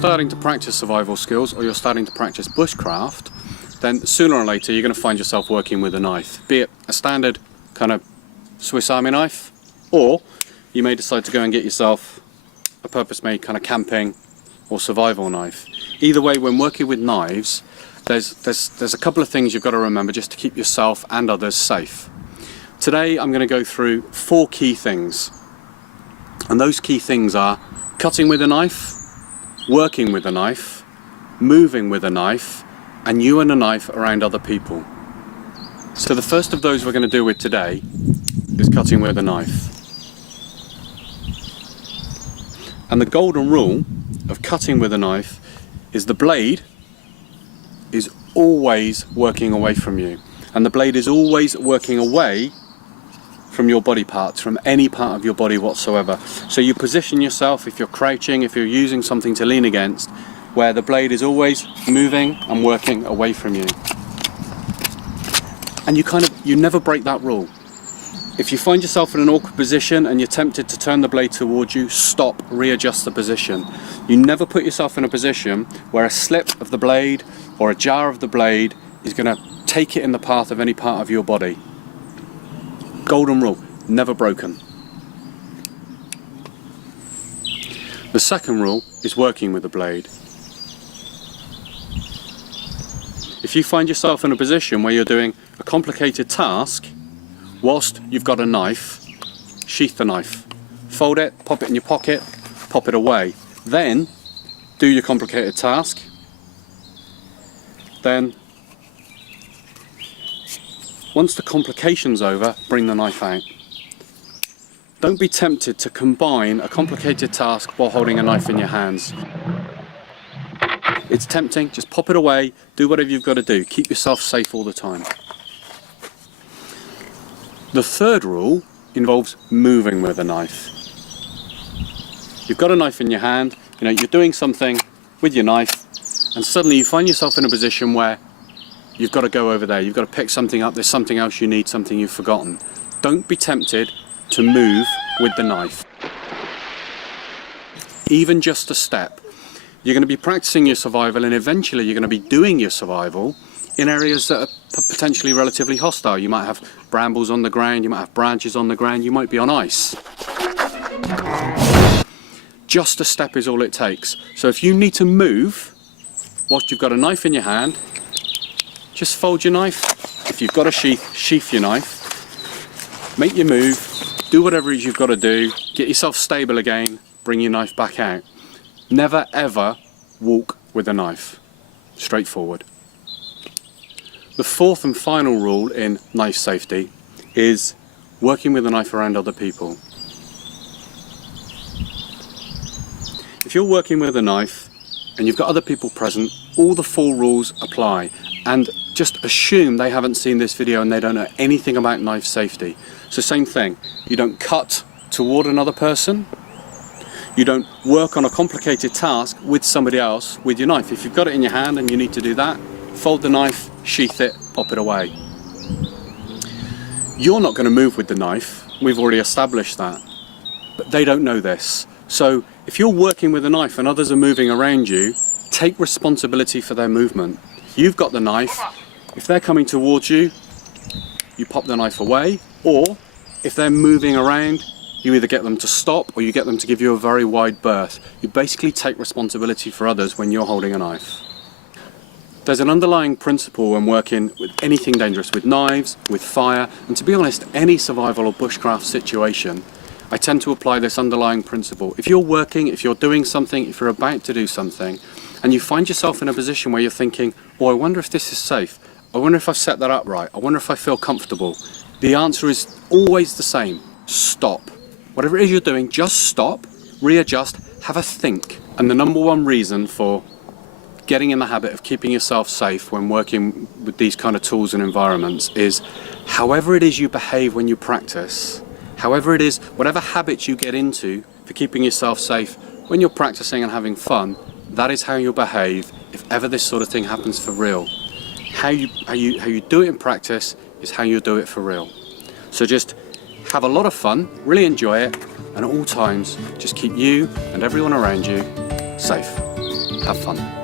starting to practice survival skills or you're starting to practice bushcraft, then sooner or later you're going to find yourself working with a knife, be it a standard kind of Swiss Army knife, or you may decide to go and get yourself a purpose-made kind of camping or survival knife. Either way, when working with knives, there's a couple of things you've got to remember just to keep yourself and others safe. Today I'm going to go through 4 key things, and those key things are cutting with a knife, working with a knife, moving with a knife, and you and a knife around other people. So the first of those we're going to deal with today is cutting with a knife. And the golden rule of cutting with a knife is the blade is always working away from you, and the blade is always working away from your body parts, from any part of your body whatsoever. So you position yourself, if you're crouching, if you're using something to lean against, where the blade is always moving and working away from you. And you never break that rule. If you find yourself in an awkward position and you're tempted to turn the blade towards you, stop, readjust the position. You never put yourself in a position where a slip of the blade or a jar of the blade is going to take it in the path of any part of your body. Golden rule, never broken. The second rule is working with the blade. If you find yourself in a position where you're doing a complicated task whilst you've got a knife, sheath the knife. Fold it, pop it in your pocket, pop it away. Then do your complicated task. Then once the complication's over, bring the knife out. Don't be tempted to combine a complicated task while holding a knife in your hands. It's tempting, just pop it away, do whatever you've got to do. Keep yourself safe all the time. The third rule involves moving with a knife. You've got a knife in your hand, you're doing something with your knife, and suddenly you find yourself in a position where you've got to go over there, you've got to pick something up, there's something else you need, something you've forgotten. Don't be tempted to move with the knife. Even just a step. You're going to be practicing your survival, and eventually you're going to be doing your survival in areas that are potentially relatively hostile. You might have brambles on the ground, you might have branches on the ground, you might be on ice. Just a step is all it takes. So if you need to move whilst you've got a knife in your hand, just fold your knife. If you've got a sheath, sheath your knife. Make your move, do whatever it is you've got to do, get yourself stable again, bring your knife back out. Never ever walk with a knife. Straightforward. The fourth and final rule in knife safety is working with a knife around other people. If you're working with a knife and you've got other people present, all the 4 rules apply, and just assume they haven't seen this video and they don't know anything about knife safety. So same thing, you don't cut toward another person, you don't work on a complicated task with somebody else with your knife. If you've got it in your hand and you need to do that, fold the knife, sheath it, pop it away. You're not going to move with the knife, we've already established that, but they don't know this. So if you're working with a knife and others are moving around you, take responsibility for their movement. You've got the knife, if they're coming towards you, you pop the knife away, or if they're moving around, you either get them to stop or you get them to give you a very wide berth. You basically take responsibility for others when you're holding a knife. There's an underlying principle when working with anything dangerous, with knives, with fire, and to be honest, any survival or bushcraft situation, I tend to apply this underlying principle. If you're working, if you're doing something, if you're about to do something, and you find yourself in a position where you're thinking, oh, I wonder if this is safe, I wonder if I've set that up right, I wonder if I feel comfortable, the answer is always the same: stop. Whatever it is you're doing, just stop, readjust, have a think. And the number one reason for getting in the habit of keeping yourself safe when working with these kind of tools and environments is however it is you behave when you practice, however it is, whatever habits you get into for keeping yourself safe when you're practicing and having fun, that is how you'll behave if ever this sort of thing happens for real. How you do it in practice is how you do it for real. So just have a lot of fun, really enjoy it, and at all times just keep you and everyone around you safe. have fun.